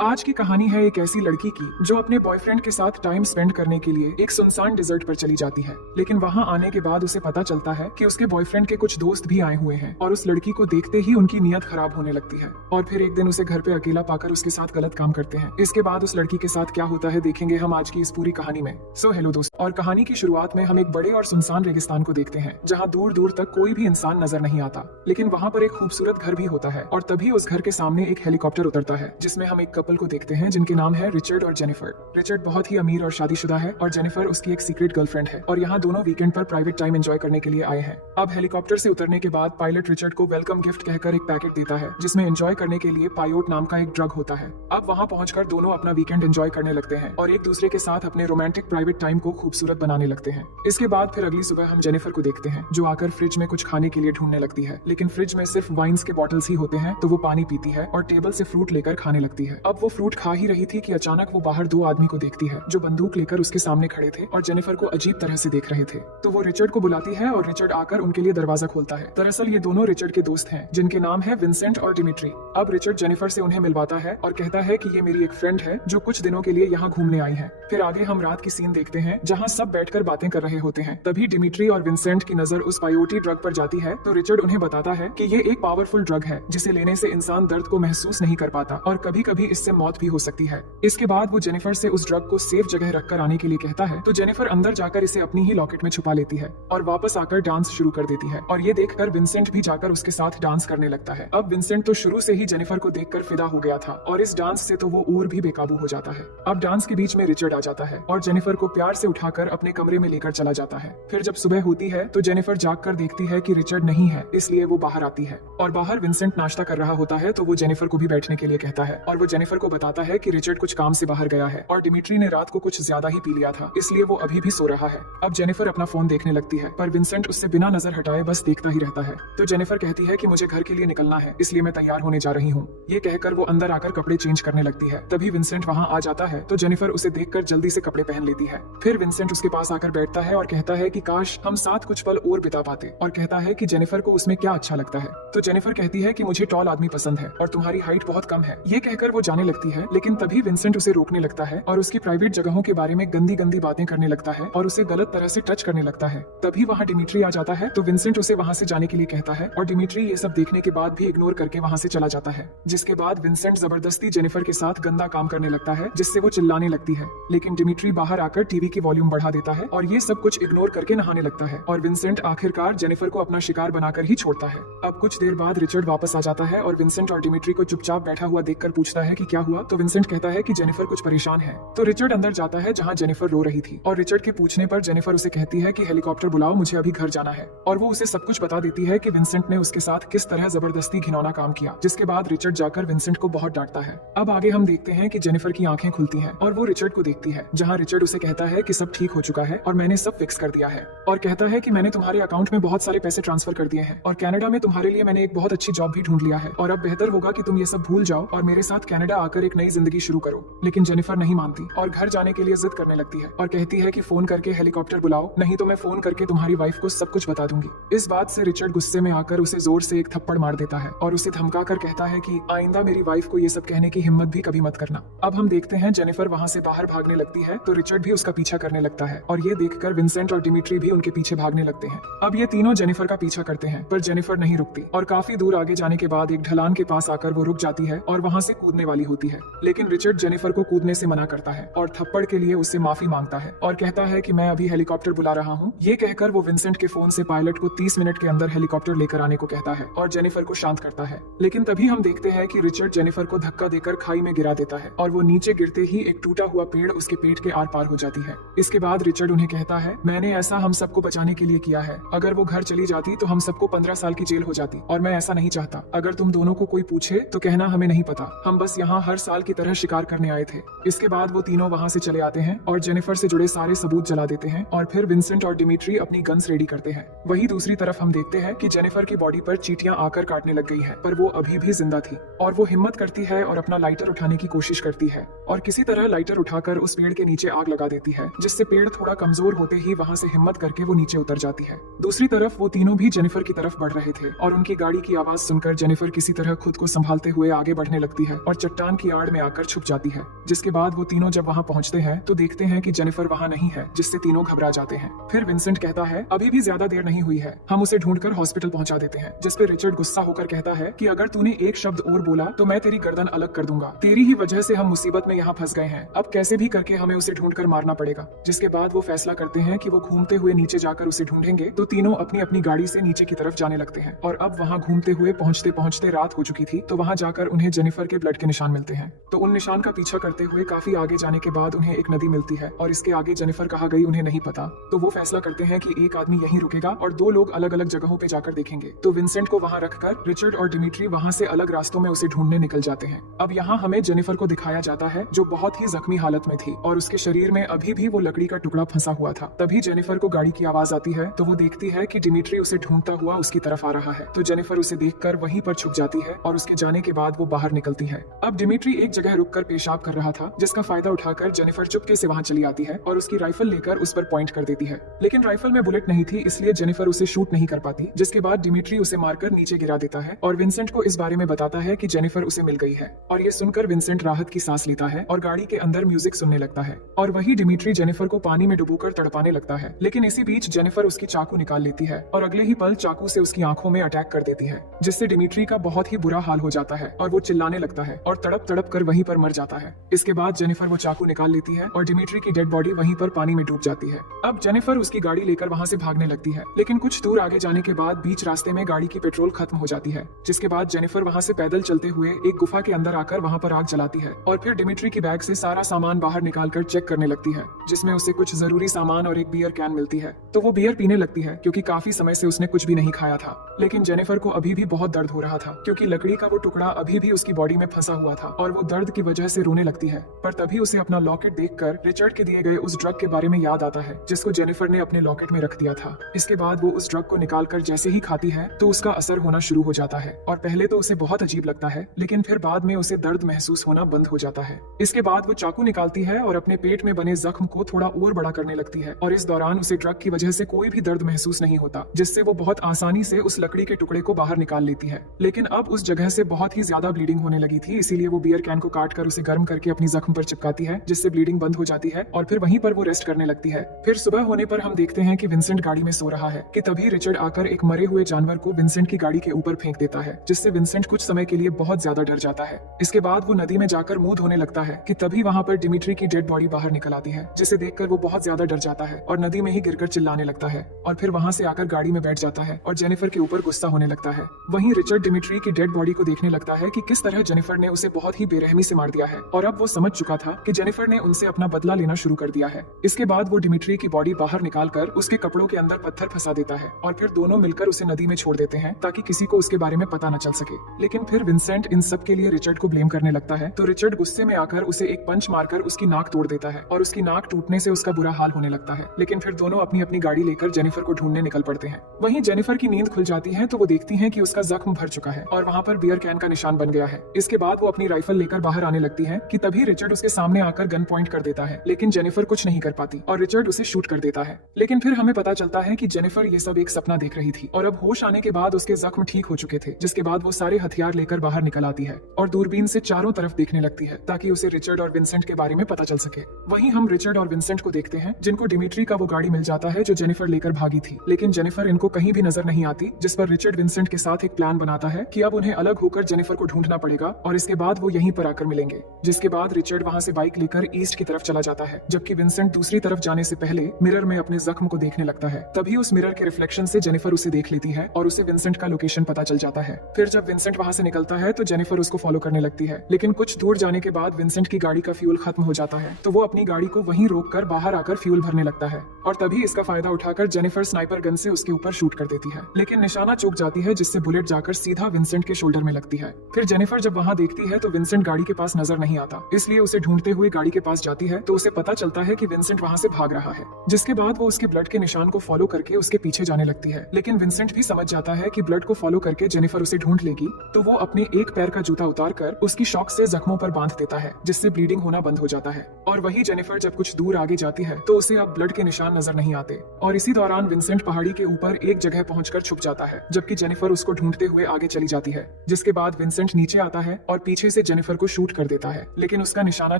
आज की कहानी है एक ऐसी लड़की की जो अपने बॉयफ्रेंड के साथ टाइम स्पेंड करने के लिए एक सुनसान डिजर्ट पर चली जाती है। लेकिन वहां आने के बाद उसे पता चलता है कि उसके बॉयफ्रेंड के कुछ दोस्त भी आए हुए हैं और उस लड़की को देखते ही उनकी नीयत खराब होने लगती है और फिर एक दिन उसे घर पे अकेला पाकर उसके साथ गलत काम करते हैं। इसके बाद उस लड़की के साथ क्या होता है देखेंगे हम आज की इस पूरी कहानी में। सो हेलो दोस्त, और कहानी की शुरुआत में हम एक बड़े और सुनसान रेगिस्तान को देखते हैं जहाँ दूर दूर तक कोई भी इंसान नजर नहीं आता, लेकिन वहाँ पर एक खूबसूरत घर भी होता है और तभी उस घर के सामने एक हेलीकॉप्टर उतरता है जिसमें हम एक कपल को देखते हैं जिनके नाम है रिचर्ड और जेनिफर। रिचर्ड बहुत ही अमीर और शादीशुदा है और जेनिफर उसकी एक सीक्रेट गर्लफ्रेंड है और यहाँ दोनों वीकेंड पर प्राइवेट टाइम एंजॉय करने के लिए आए हैं। अब हेलीकॉप्टर से उतरने के बाद पायलट रिचर्ड को वेलकम गिफ्ट कहकर एक पैकेट देता है जिसमें एंजॉय करने के लिए पायोट नाम का एक ड्रग होता है। अब वहाँ पहुंचकर दोनों अपना वीकेंड एंजॉय करने लगते हैं और एक दूसरे के साथ अपने रोमांटिक प्राइवेट टाइम को खूबसूरत बनाने लगते हैं। इसके बाद फिर अगली सुबह हम जेनिफर को देखते हैं जो आकर फ्रिज में कुछ खाने के लिए ढूंढने लगती है, लेकिन फ्रिज में सिर्फ वाइन्स के बॉटल्स ही होते हैं तो वो पानी पीती है और टेबल से फ्रूट लेकर खाने लगती है। अब वो फ्रूट खा ही रही थी कि अचानक वो बाहर दो आदमी को देखती है जो बंदूक लेकर उसके सामने खड़े थे और जेनिफर को अजीब तरह से देख रहे थे। तो वो रिचर्ड को बुलाती है और रिचर्ड आकर उनके लिए दरवाजा खोलता है। दरअसल ये दोनों रिचर्ड के दोस्त हैं जिनके नाम है विंसेंट और डिमिट्री। अब रिचर्ड जेनिफर से उन्हें मिलवाता है और कहता है कि ये मेरी एक फ्रेंड है जो कुछ दिनों के लिए यहाँ घूमने आई है। फिर आगे हम रात की सीन देखते हैं जहाँ सब बैठकर बातें कर रहे होते हैं। तभी डिमिट्री और विंसेंट की नजर उस पायोटी ड्रग पर जाती है तो रिचर्ड उन्हें बताता है कि ये एक पावरफुल ड्रग है जिसे लेने से इंसान दर्द को महसूस नहीं कर पाता और कभी कभी इससे मौत भी हो सकती है। इसके बाद वो जेनिफर से उस ड्रग को सेफ जगह रखकर आने के लिए कहता है तो जेनिफर अंदर जाकर इसे अपनी ही लॉकेट में छुपा लेती है और वापस आकर डांस शुरू कर देती है और ये देखकर विंसेंट भी जाकर उसके साथ डांस करने लगता है। अब विंसेंट तो शुरू से ही जेनिफर को देखकर फिदा हो गया था और इस डांस से तो वो और भी बेकाबू हो जाता है। अब डांस के बीच में रिचर्ड आ जाता है और जेनिफर को प्यार से उठाकर अपने कमरे में लेकर चला जाता है। फिर जब सुबह होती है तो जेनिफर जागकर देखती है कि रिचर्ड नहीं है, इसलिए वो बाहर आती है और बाहर विंसेंट नाश्ता कर रहा होता है तो वो जेनिफर को भी बैठने के लिए कहता है और वो जेनिफर को बताता है कि रिचर्ड कुछ काम से बाहर गया है और डिमिट्री ने रात को कुछ ज्यादा ही पी लिया था, इसलिए वो अभी भी सो रहा है। अब जेनिफर अपना फोन देखने लगती है पर विंसेंट उससे बिना नजर हटाए बस देखता ही रहता है। तो जेनिफर कहती है कि मुझे घर के लिए निकलना है इसलिए मैं तैयार होने जा रही हूँ। ये कहकर वो अंदर आकर कपड़े चेंज करने लगती है। तभी विंसेंट वहाँ आ जाता है तो जेनिफर उसे देखकर जल्दी से कपड़े पहन लेती है। फिर विंसेंट उसके पास आकर बैठता है और कहता है कि काश हम साथ कुछ पल और बिता पाते और कहता है कि जेनिफर को उसमें क्या अच्छा लगता है। तो जेनिफर कहती है कि मुझे टॉल आदमी पसंद है और तुम्हारी हाइट बहुत कम है। ये कहकर वो जाने लगती है, लेकिन तभी विंसेंट उसे रोकने लगता है और उसकी प्राइवेट जगहों के बारे में गंदी गंदी बातें करने लगता है और उसे गलत तरह से टच करने लगता है। तभी वहाँ डिमिट्री आ जाता है तो विंसेंट उसे वहाँ से जाने के लिए कहता है और डिमिट्री ये सब देखने के बाद भी इग्नोर करके वहाँ से चला जाता है। जिसके बाद विंसेंट जबरदस्ती जेनिफर के साथ गंदा काम करने लगता है जिससे वो चिल्लाने लगती है, लेकिन डिमिट्री बाहर आकर टीवी की वॉल्यूम बढ़ा देता है और ये सब कुछ इग्नोर करके नहाने लगता है और विंसेंट आखिरकार जेनिफर को अपना शिकार बनाकर ही छोड़ता है। अब कुछ देर बाद रिचर्ड वापस आ जाता है और विंसेंट और डिमिट्री को चुपचाप बैठा हुआ देखकर पूछता है कि क्या हुआ। तो विंसेंट कहता है कि जेनिफर कुछ परेशान है। तो रिचर्ड अंदर जाता है जहाँ जेनिफर रो रही थी और रिचर्ड के पूछने पर जेनिफर उसे कहती है कि हेलीकॉप्टर बुलाओ, मुझे अभी घर जाना है। और वो उसे सब कुछ बता देती है कि विंसेंट ने उसके साथ किस तरह जबरदस्ती घिनौना काम किया, जिसके बाद रिचर्ड जाकर विंसेंट को बहुत डांटता है। अब आगे हम देखते हैं कि जेनिफर की आंखें खुलती हैं और वो रिचर्ड को देखती है, जहाँ रिचर्ड उसे कहता है कि सब ठीक हो चुका है और मैंने सब फिक्स कर दिया है और कहता है कि मैंने तुम्हारे अकाउंट में बहुत सारे पैसे ट्रांसफर कर दिए हैं और कनाडा में तुम्हारे लिए मैंने एक बहुत अच्छी जॉब भी ढूंढ लिया है और अब बेहतर होगा कि तुम ये सब भूल जाओ और मेरे साथ कनाडा आकर एक नई जिंदगी शुरू करो। लेकिन जेनिफर नहीं मानती और घर जाने के लिए जिद करने लगती है और कहती है कि फोन करके हेलीकॉप्टर बुलाओ, नहीं तो मैं फोन करके तुम्हारी वाइफ को सब कुछ बता दूंगी। इस बात से रिचर्ड गुस्से में आकर उसे जोर से एक थप्पड़ मार देता है और उसे धमका कर कहता है कि आइंदा मेरी वाइफ को ये सब कहने की हिम्मत भी कभी मत करना। अब हम देखते हैं जेनिफर वहाँ से बाहर भागने लगती है तो रिचर्ड भी उसका पीछा करने लगता है और ये देखकर विंसेंट और डिमिट्री भी उनके पीछे भागने लगते हैं। अब ये तीनों जेनिफर का पीछा करते हैं पर जेनिफर नहीं रुकती और काफी दूर आगे जाने के बाद एक ढलान के पास आकर वो रुक जाती है और वहाँ से कूदने वाली होती है, लेकिन रिचर्ड जेनिफर को कूदने से मना करता है और थप्पड़ के लिए उससे माफी मांगता है और कहता है कि मैं अभी हेलीकॉप्टर बुला रहा हूँ। ये कहकर वो विंसेंट के फोन से पायलट को 30 मिनट के अंदर हेलीकॉप्टर लेकर आने को कहता है और जेनिफर को शांत करता है। लेकिन तभी हम देखते हैं कि रिचर्ड जेनिफर को धक्का देकर खाई में गिरा देता है और वो नीचे गिरते ही एक टूटा हुआ पेड़ उसके पेट के आर पार हो जाती है। इसके बाद रिचर्ड उन्हें कहता है, मैंने ऐसा हम सबको बचाने के लिए किया है, अगर वो घर चली जाती तो हम सबको 15 साल की जेल हो जाती और मैं ऐसा नहीं चाहता। अगर तुम दोनों को कोई पूछे तो कहना हमें नहीं पता, हम बस यहाँ हर साल की तरह शिकार करने आए थे। इसके बाद वो तीनों वहाँ से चले आते हैं और जेनिफर से जुड़े सारे सबूत जला देते हैं और फिर विंसेंट और डिमिट्री अपनी गन्स रेडी करते हैं। वहीं दूसरी तरफ हम देखते हैं कि जेनिफर की बॉडी पर चींटियां आकर काटने लग गई है पर वो अभी भी जिंदा थी और वो हिम्मत करती है और अपना लाइटर उठाने की कोशिश करती है और किसी तरह लाइटर उठाकर उस पेड़ के नीचे आग लगा देती है, जिससे पेड़ थोड़ा कमजोर होते ही वहाँ से हिम्मत करके वो नीचे उतर जाती है। दूसरी तरफ वो तीनों भी जेनिफर की तरफ बढ़ रहे थे और उनकी गाड़ी की आवाज सुनकर जेनिफर किसी तरह खुद को संभालते हुए आगे बढ़ने लगती है और चट्टान सुनसान की आड़ में आकर छुप जाती है। जिसके बाद वो तीनों जब वहाँ पहुँचते हैं तो देखते हैं कि जेनिफर वहाँ नहीं है, जिससे तीनों घबरा जाते हैं। फिर विंसेंट कहता है अभी भी ज्यादा देर नहीं हुई है, हम उसे ढूंढकर हॉस्पिटल पहुंचा देते हैं। जिसपे रिचर्ड गुस्सा होकर कहता है कि अगर तूने एक शब्द और बोला तो मैं तेरी गर्दन अलग कर दूंगा, तेरी ही वजह से हम मुसीबत में यहाँ फंस गए हैं, अब कैसे भी करके हमें उसे ढूंढकर मारना पड़ेगा। जिसके बाद वो फैसला करते हैं कि वो घूमते हुए नीचे जाकर उसे ढूंढेंगे। तो तीनों अपनी अपनी गाड़ी से नीचे की तरफ जाने लगते हैं और अब वहाँ घूमते हुए पहुंचते पहुंचते रात हो चुकी थी। तो वहाँ जाकर उन्हें जेनिफर के ब्लड के निशान मिलते हैं। तो उन निशान का पीछा करते हुए काफी आगे जाने के बाद उन्हें एक नदी मिलती है और इसके आगे जेनिफर कहाँ गई उन्हें नहीं पता। तो वो फैसला करते हैं कि एक आदमी यहीं रुकेगा और दो लोग अलग अलग जगहों पे जाकर देखेंगे। तो विंसेंट को वहाँ रखकर रिचर्ड और डिमिट्री वहाँ से अलग रास्तों में उसे ढूंढने निकल जाते हैं। अब यहाँ हमें जेनिफर को दिखाया जाता है जो बहुत ही जख्मी हालत में थी और उसके शरीर में अभी भी वो लकड़ी का टुकड़ा फंसा हुआ था। तभी जेनिफर को गाड़ी की आवाज आती है तो वो देखती है कि डिमिट्री उसे ढूंढता हुआ उसकी तरफ आ रहा है। तो जेनिफर उसे देखकर वहीं पर छुप जाती है और उसके जाने के बाद वो बाहर निकलती है। अब डिमिट्री एक जगह रुककर पेशाब कर रहा था, जिसका फायदा उठाकर जेनिफर चुपके से वहाँ चली आती है और उसकी राइफल लेकर उस पर पॉइंट कर देती है। लेकिन राइफल में बुलेट नहीं थी, इसलिए जेनिफर उसे शूट नहीं कर पाती। जिसके बाद डिमिट्री उसे मारकर नीचे गिरा देता है और विंसेंट को इस बारे में बताता है कि जेनिफर उसे मिल गई है। और ये सुनकर विंसेंट राहत की सांस लेता है और गाड़ी के अंदर म्यूजिक सुनने लगता है। और वही डिमिट्री जेनिफर को पानी में डुबोकर तड़पाने लगता है। लेकिन इसी बीच जेनिफर उसकी चाकू निकाल लेती है और अगले ही पल चाकू से उसकी आंखों में अटैक कर देती है, जिससे डिमिट्री का बहुत ही बुरा हाल हो जाता है और वो चिल्लाने लगता है और तड़प तड़प कर वहीं पर मर जाता है। इसके बाद जेनिफर वो चाकू निकाल लेती है और डिमिट्री की डेड बॉडी वहीं पर पानी में डूब जाती है। अब जेनिफर उसकी गाड़ी लेकर वहाँ से भागने लगती है, लेकिन कुछ दूर आगे जाने के बाद बीच रास्ते में गाड़ी की पेट्रोल खत्म हो जाती है। जिसके बाद जेनिफर वहाँ से पैदल चलते हुए एक गुफा के अंदर आकर वहाँ पर आग जलाती है और फिर डिमिट्री की बैग से सारा सामान बाहर निकालकर चेक करने लगती है, जिसमें उसे कुछ जरूरी सामान और एक बियर कैन मिलती है। तो वो बियर पीने लगती है क्योंकि काफी समय से उसने कुछ भी नहीं खाया था। लेकिन जेनिफर को अभी भी बहुत दर्द हो रहा था क्योंकि लकड़ी का वो टुकड़ा अभी भी उसकी बॉडी में फंसा हुआ था और वो दर्द की वजह से रोने लगती है। पर तभी उसे अपना लॉकेट देखकर रिचर्ड के दिए गए उस ड्रग के बारे में याद आता है जिसको जेनिफर ने अपने लॉकेट में रख दिया था। इसके बाद वो उस ड्रग को निकालकर जैसे ही खाती है तो उसका असर होना शुरू हो जाता है और पहले तो उसे बहुत अजीब लगता है, लेकिन फिर बाद में उसे दर्द महसूस होना बंद हो जाता है। इसके बाद वो चाकू निकालती है और अपने पेट में बने जख्म को थोड़ा और बड़ा करने लगती है और इस दौरान उसे ड्रग की वजह से कोई भी दर्द महसूस नहीं होता, जिससे वो बहुत आसानी से उस लकड़ी के टुकड़े को बाहर निकाल लेती है। लेकिन अब उस जगह से बहुत ही ज्यादा ब्लीडिंग होने लगी थी, इसीलिए वो बियर कैन को काट कर उसे गर्म करके अपनी जख्म पर चिपकाती है, जिससे ब्लीडिंग बंद हो जाती है और फिर वहीं पर वो रेस्ट करने लगती है। फिर सुबह होने पर हम देखते हैं कि विंसेंट गाड़ी में सो रहा है कि तभी रिचर्ड आकर एक मरे हुए जानवर को विंसेंट की गाड़ी के ऊपर फेंक देता है, जिससे विंसेंट कुछ समय के लिए बहुत ज्यादा डर जाता है। इसके बाद वो नदी में जाकर मुंह धोने लगता है कि तभी वहाँ पर डिमिट्री की डेड बॉडी बाहर निकल आती है, जिसे देखकर वो बहुत ज्यादा डर जाता है और नदी में ही गिरकर चिल्लाने लगता है और फिर वहाँ से आकर गाड़ी में बैठ जाता है और जेनिफर के ऊपर गुस्सा होने लगता है। वहीं रिचर्ड डिमिट्री की डेड बॉडी को देखने लगता है कि किस तरह जेनिफर ने उसे बहुत ही बेरहमी से मार दिया है और अब वो समझ चुका था कि जेनिफर ने उनसे अपना बदला लेना शुरू कर दिया है। इसके बाद वो डिमिट्री की बॉडी बाहर निकालकर उसके कपड़ों के अंदर पत्थर फंसा देता है और फिर दोनों मिलकर उसे नदी में छोड़ देते हैं ताकि किसी को उसके बारे में पता न चल सके। लेकिन फिर विंसेंट इन सब के लिए रिचर्ड को ब्लेम करने लगता है, तो रिचर्ड गुस्से में आकर उसे एक पंच मारकर उसकी नाक तोड़ देता है और उसकी नाक टूटने से उसका बुरा हाल होने लगता है। लेकिन फिर दोनों अपनी अपनी गाड़ी लेकर जेनिफर को ढूंढने निकल पड़ते हैं। वहीं जेनिफर की नींद खुल जाती है तो वो देखती है कि उसका जख्म भर चुका है और वहाँ पर बियर कैन का निशान बन गया है। इसके बाद वो अपनी राइफल लेकर बाहर आने लगती है कि तभी रिचर्ड उसके सामने आकर गन पॉइंट कर देता है, लेकिन जेनिफर कुछ नहीं कर पाती और रिचर्ड उसे शूट कर देता है। लेकिन फिर हमें पता चलता है कि जेनिफर ये सब एक सपना देख रही थी और अब होश आने के बाद उसके जख्म ठीक हो चुके थे। जिसके बाद वो सारे हथियार लेकर बाहर निकल आती है और दूरबीन से चारों तरफ देखने लगती है ताकि उसे रिचर्ड और विंसेंट के बारे में पता चल सके। वहीं हम रिचर्ड और विंसेंट को देखते हैं जिनको डिमिट्री का वो गाड़ी मिल जाता है जो जेनिफर लेकर भागी थी, लेकिन जेनिफर इनको कहीं भी नजर नहीं आती। जिस पर रिचर्ड विंसेंट के साथ एक प्लान बनाता है कि अब उन्हें अलग होकर जेनिफर को ढूंढना पड़ेगा और इसके बाद वो यहीं पर आकर मिलेंगे। जिसके बाद रिचर्ड वहाँ से बाइक लेकर ईस्ट की तरफ चला जाता है, जबकि विंसेंट दूसरी तरफ जाने से पहले मिरर में अपने जख्म को देखने लगता है। तभी उस मिरर के रिफ्लेक्शन से जेनिफर उसे देख लेती है और उसे विंसेंट का लोकेशन पता चल जाता है। फिर जब विंसेंट वहाँ से निकलता है तो जेनिफर उसको फॉलो करने लगती है, लेकिन कुछ दूर जाने के बाद विंसेंट की गाड़ी का फ्यूल खत्म हो जाता है तो वो अपनी गाड़ी को वहीं रोककर बाहर आकर फ्यूल भरने लगता है और तभी इसका फायदा उठाकर जेनिफर स्नाइपर गन से उसके ऊपर शूट कर देती है, लेकिन निशाना चूक जाती है जिससे बुलेट जाकर सीधा विंसेंट के शोल्डर में लगती है। फिर जेनिफर जब वहाँ देखती है तो विंसेंट गाड़ी के पास नजर नहीं आता, इसलिए उसे ढूंढते हुए गाड़ी के पास जाती है तो उसे पता चलता है कि विंसेंट वहाँ से भाग रहा है। जिसके बाद वो उसके ब्लड के निशान को फॉलो करके उसके पीछे जाने लगती है, लेकिन विंसेंट भी समझ जाता है कि ब्लड को फॉलो करके जेनिफर उसे ढूंढ लेगी, तो वो अपने एक पैर का जूता उतार कर उसकी शॉक से जख्मों पर बांध देता है, जिससे ब्लीडिंग होना बंद हो जाता है। और वही जेनिफर जब कुछ दूर आगे जाती है तो उसे अब ब्लड के निशान नजर नहीं आते और इसी दौरान विंसेंट पहाड़ी के ऊपर एक जगह पहुंचकर छुप जाता है, जबकि जेनिफर उसको ढूंढते हुए आगे चली जाती है। जिसके बाद विंसेंट नीचे आता है और पीछे से से जेनिफर को शूट कर देता है, लेकिन उसका निशाना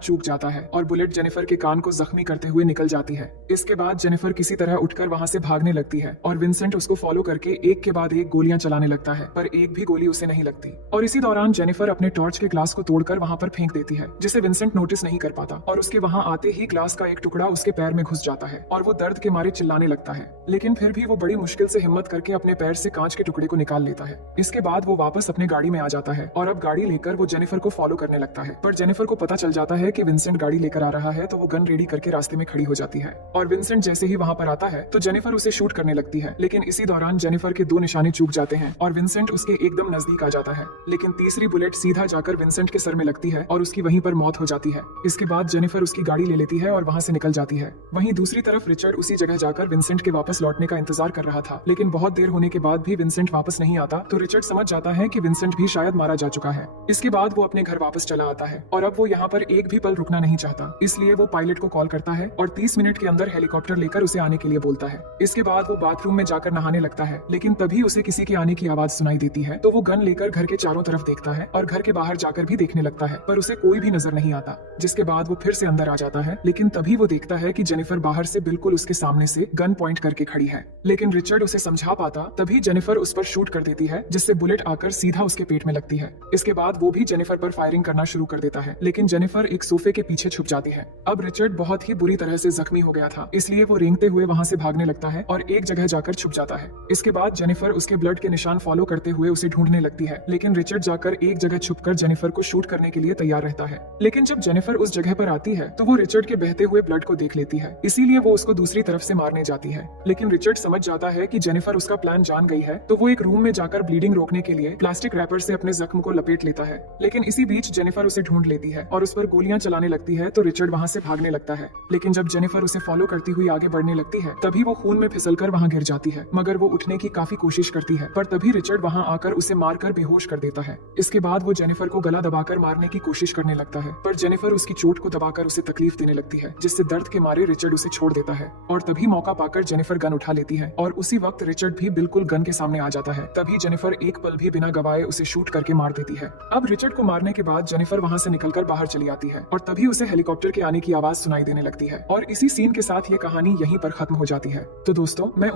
चूक जाता है और बुलेट जेनिफर के कान को जख्मी करते हुए निकल जाती है। इसके बाद जेनिफर किसी तरह उठकर वहां से भागने लगती है और विंसेंट उसको फॉलो करके एक के बाद एक गोलियां चलाने लगता है, पर एक भी गोली उसे नहीं लगती। और इसी दौरान जेनिफर अपने टॉर्च के ग्लास को तोड़कर वहां पर फेंक देती है, जिसे विंसेंट नोटिस नहीं कर पाता और उसके वहां आते ही ग्लास का एक टुकड़ा उसके पैर में घुस जाता है और वो दर्द के मारे चिल्लाने लगता है, लेकिन फिर भी वो बड़ी मुश्किल से हिम्मत करके अपने पैर से कांच के टुकड़े को निकाल लेता है। इसके बाद वो वापस अपने गाड़ी में आ जाता है और अब गाड़ी लेकर वो जेनिफर को फॉलो करने लगता है, पर जेनिफर को पता चल जाता है कि विंसेंट गाड़ी लेकर आ रहा है, तो वो गन रेडी करके रास्ते में खड़ी हो जाती है और विंसेंट जैसे ही वहां पर आता है तो जेनिफर उसे शूट करने लगती है, लेकिन इसी दौरान जेनिफर के 2 निशाने चूक जाते हैं और विंसेंट उसके एकदम नजदीक आ जाता है, लेकिन तीसरी बुलेट सीधा जाकर विंसेंट के सर में लगती है और उसकी वहीं पर मौत हो जाती है। इसके बाद जेनिफर उसकी गाड़ी ले लेती है और वहां से निकल जाती है। वहीं दूसरी तरफ रिचर्ड उसी जगह जाकर विंसेंट के वापस लौटने का इंतजार कर रहा था, लेकिन बहुत देर होने के बाद भी विंसेंट वापस नहीं आता, तो रिचर्ड समझ जाता है कि विंसेंट भी शायद मारा जा चुका है। इसके बाद वो अपने घर वापस चला आता है और अब वो यहाँ पर एक भी पल रुकना नहीं चाहता, इसलिए वो पायलट को कॉल करता है और 30 मिनट के अंदर हेलीकॉप्टर लेकर उसे आने के लिए बोलता है। इसके बाद वो बाथरूम में जाकर नहाने लगता है, लेकिन तभी उसे किसी के आने की आवाज सुनाई देती है, तो वो गन लेकर घर के चारों तरफ देखता है और घर के बाहर जाकर भी देखने लगता है, पर उसे कोई भी नजर नहीं आता। जिसके बाद वो फिर से अंदर आ जाता है, लेकिन तभी वो देखता है कि जेनिफर बाहर से बिल्कुल उसके सामने से गन पॉइंट करके खड़ी है, लेकिन रिचर्ड उसे समझा पाता तभी जेनिफर उस पर शूट कर देती है, जिससे बुलेट आकर सीधा उसके पेट में लगती है। इसके बाद वो भी जेनिफर पर फायरिंग करना शुरू कर देता है, लेकिन जेनिफर एक सोफे के पीछे छुप जाती है। अब रिचर्ड बहुत ही बुरी तरह से जख्मी हो गया था, इसलिए वो रेंगते हुए वहां से भागने लगता है और एक जगह जाकर छुप जाता है। इसके बाद जेनिफर उसके ब्लड के निशान फॉलो करते हुए उसे ढूंढने लगती है, लेकिन रिचर्ड जाकर एक जगह छुपकर जेनिफर को शूट करने के लिए तैयार रहता है। लेकिन जब जेनिफर उस जगह पर आती है तो वो रिचर्ड के बहते हुए ब्लड को देख लेती है, इसीलिए वो उसको दूसरी तरफ से मारने जाती है, लेकिन रिचर्ड समझ जाता है कि जेनिफर उसका प्लान जान गई है, तो वो एक रूम में जाकर ब्लीडिंग रोकने के लिए प्लास्टिक रैपर से अपने जख्म को लपेट लेता है। लेकिन इसी बीच जेनिफर उसे ढूंढ लेती है और उस पर गोलियां चलाने लगती है, तो रिचर्ड वहां से भागने लगता है, लेकिन जब जेनिफर उसे फॉलो करती हुई आगे बढ़ने लगती है तभी वो खून में फिसलकर वहां गिर जाती है, मगर वो उठने की काफी कोशिश करती है, पर तभी रिचर्ड वहां आकर उसे मारकर बेहोश कर देता है। इसके बाद वो जेनिफर को गला दबाकर मारने की कोशिश करने लगता है, पर जेनिफर उसकी चोट को दबाकर उसे तकलीफ देने लगती है, जिससे दर्द के मारे रिचर्ड उसे छोड़ देता है और तभी मौका पाकर जेनिफर गन उठा लेती है और उसी वक्त रिचर्ड भी बिल्कुल गन के सामने आ जाता है। तभी जेनिफर एक पल भी बिना गवाए उसे शूट करके मार देती है। अब रिचर्ड को मारने के बाद जेनिफर वहां से निकलकर बाहर चली आती है और तभी उसे हेलीकॉप्टर के आने की आवाज सुनाई देने लगती है और इसी सीन के साथ ये कहानी यहीं पर खत्म हो जाती है। तो दोस्तों, मैं